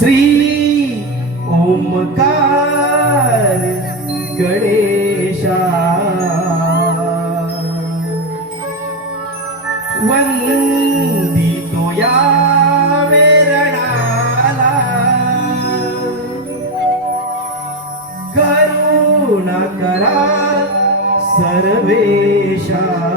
श्री ओमकार गणेशा वंदितो या वेरणाला. करुणा करा सर्वेशा.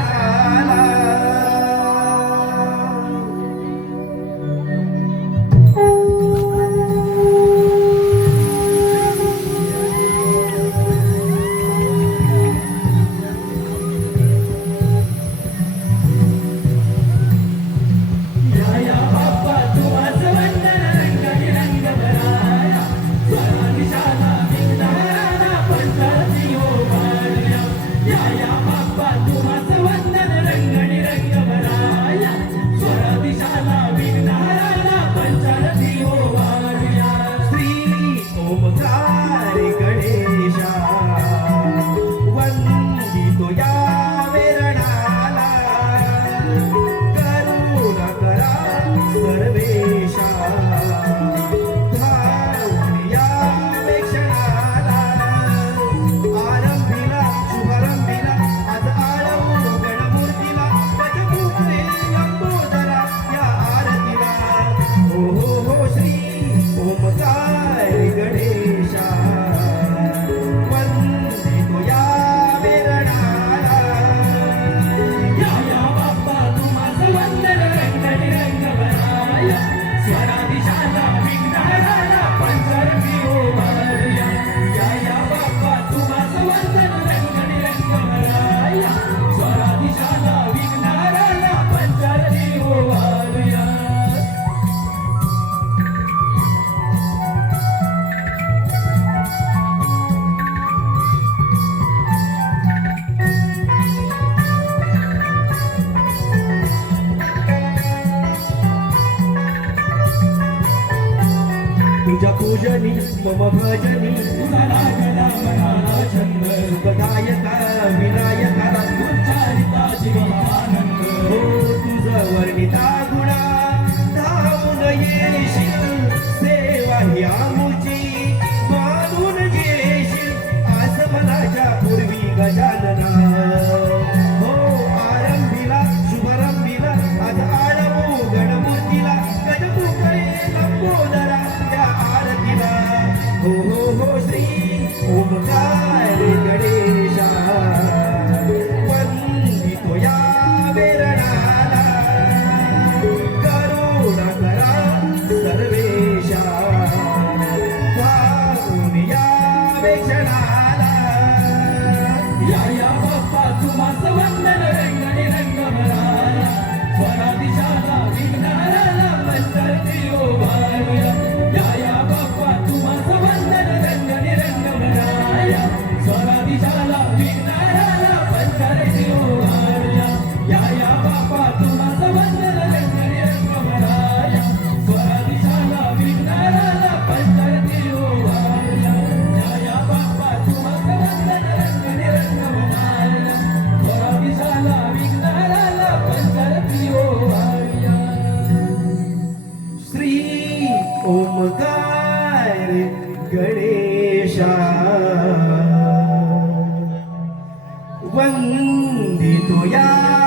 Yeah. तुझ्या पूजनी मम भजनी। सुखदायका विनायका हो वर्णिता गुणा धावून येशील सेवा ही आमुची। मानून घेशील आज मनाच्या पूर्वी गजानना। श्री ओंकार गणेशा. वंदितो या